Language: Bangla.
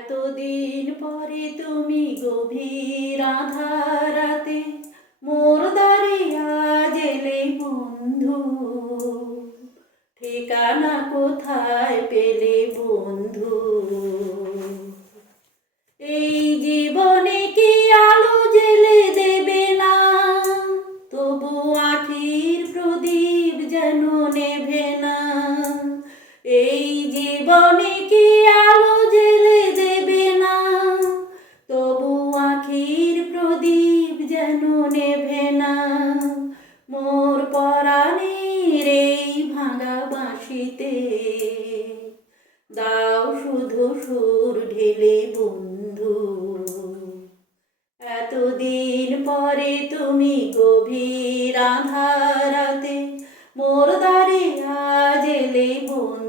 এতদিন পরে তুমি গভীর আধারাতে মোর দ্বারে আজ এলে বন্ধু, ঠিকানা কোথায় পেলে বন্ধু? এই জীবনে কি আলো জেলে দেবে না, তবু আখির প্রদীপ যেন নেভে না। এই জীবনে কি আলো জেলে দেবে না, তবু আখির প্রদীপ যেন নেভে না। মোর পরাণের এই ভাঙা বাঁশিতে দাও শুধু সুর ঢেলে বন্ধু। এতদিন পরে তুমি গভীর আধারাতে মোর দ্বারে আজ এলে বন্ধু।